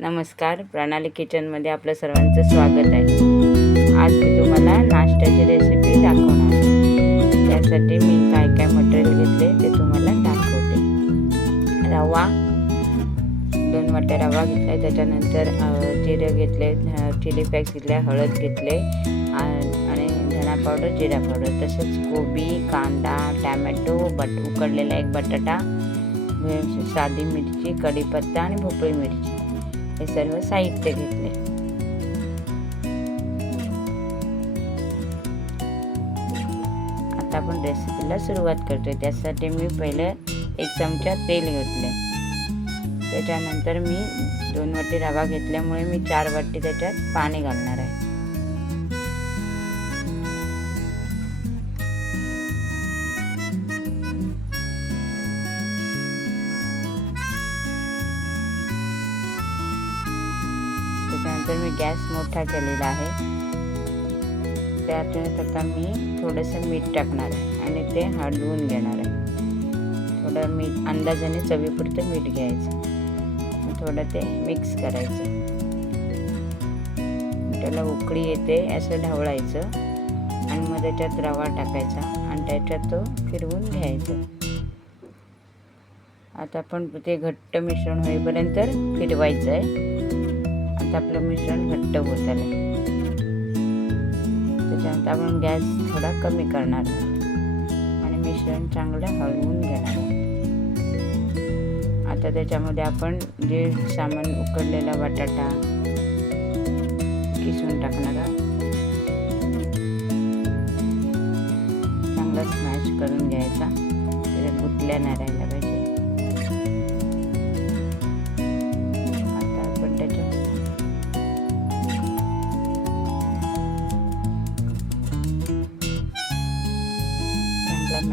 नमस्कार, प्रणाली किचनमध्ये आपलं सर्वांचं स्वागत आहे। आज मी तुम्हाला नाश्त्याची रेसिपी दाखवणार आहे। त्यासाठी मी काय काय मटेरियल घेतले ते तुम्हाला दाखवते। रवा 2 वाट्या रवा घेतला, त्याच्यानंतर जिरे घेतले, चिली फ्लेक्स घेतले, हळद घेतले आणि धना पावडर, जिरा पावडर, तसेच कोबी, कांदा, टोमॅटो, उकडलेला एक बटाटा, साधी मिरची, कढीपत्ता आणि भोपळी मिरची हे सर्व साहित्य घेतले। आता आपण रेसिपीला सुरुवात करतोय। त्यासाठी मी पहिले 1 चमचा तेल घेतले, त्याच्यानंतर मी 2 वाटी रवा घेतल्यामुळे मी 4 वाटी त्याच्यात पाणी घालणार आहे। त्यानंतर मी गॅस मोठा केलेला आहे। त्यातून आता मी थोडंसं मीठ टाकणार आहे आणि ते हलवून घेणार आहे। थोडं मीठ अंदाजाने चवीपुरतं मीठ घ्यायचं, थोडं ते मिक्स करायचं। त्याला उकळी येते असं ढवळायचं आणि मग त्याच्यात रवा टाकायचा आणि त्याच्यात तो फिरवून घ्यायचं। आता आपण ते घट्ट मिश्रण होईपर्यंत फिरवायचं आहे। आता आपलं मिश्रण घट्ट होत आलं, त्याच्यानंतर आपण गॅस थोडा कमी करणार आणि मिश्रण चांगलं हलवून घेणार। आता त्याच्यामध्ये आपण जे सामान उकडलेला बटाटा किसून टाकणार, चांगला स्मॅश करून घ्यायचा, त्याच्यात गुठल्या नाही राहिला पाहिजे।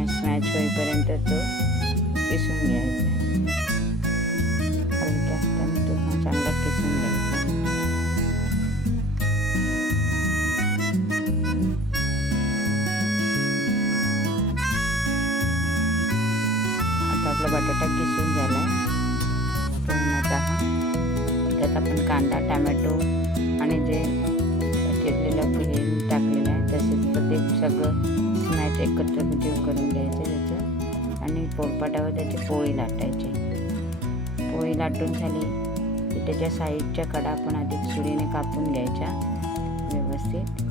स्मॅच होईपर्यंत तो किसून घ्यायचा, हलक्या हाताने तो चांगला किसून घ्यायचा। आता आपला बटाटा किसून झालाय पूर्णतः। त्यात आपण कांदा, टोमॅटो आणि जे चिरलेलं हे टाकलेलं आहे, तसेच ते सगळं स्मॅच एकत्र करून घ्यायचं त्याचं आणि पोळपाटावर त्याची पोळी लाटायची। पोळी लाटून झाली की त्याच्या साईडच्या कडा आपण अधिक सुरीने कापून घ्यायच्या व्यवस्थित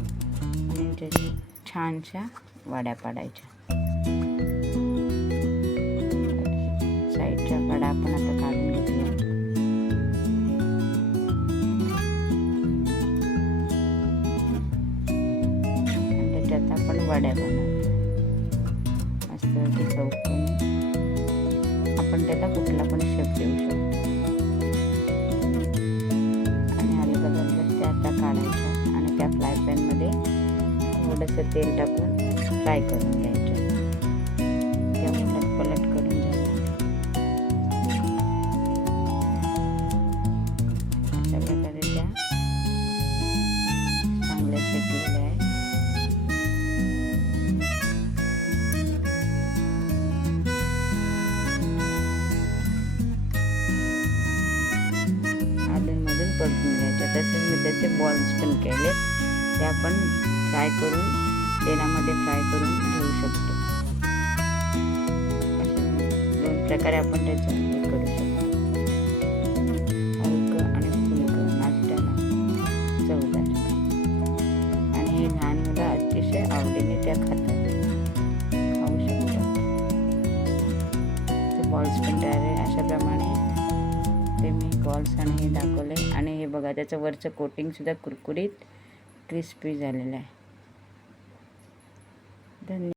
आणि त्याची छानशा वड्या पाडायच्या। साईडच्या कडा आपण आता काढून घेतल्या। आणि त्याच्यात आपण वड्या बनवतो मस्त चौकोनी। आपण त्याला कुठला पण शेप देऊ शकतो आणि हलका हलका त्या आता काढायच्या आणि त्या फ्राय पॅन मध्ये थोडंसं तेल टाकून फ्राय करून घ्यायचं। त्या उलट पलट करून घ्यायचं। अशा प्रकारे त्या चांगल्या शेकलेल्या आहेत। परतून घ्यायच्या। तसेच मी त्याचे बॉल्स पण केले, ते आपण फ्राय करून तेलामध्ये फ्राय करून घेऊ शकतो। अशा 2 प्रकारे आपण त्याचं हे करू शकतो, हलकं आणि फुलकं, नाश्त्याला चवदार। आणि हे लहान मुलं अतिशय आवडीने त्या खाऊ शकतात। ते बॉल्स पण तयार आहे। अशा प्रमाणे ते मी बॉल्स आणि हे दाखवले आणि हे बघा त्याचं वरचं कोटिंग सुद्धा कुरकुरीत क्रिस्पी झालेलं आहे। धन्यवाद।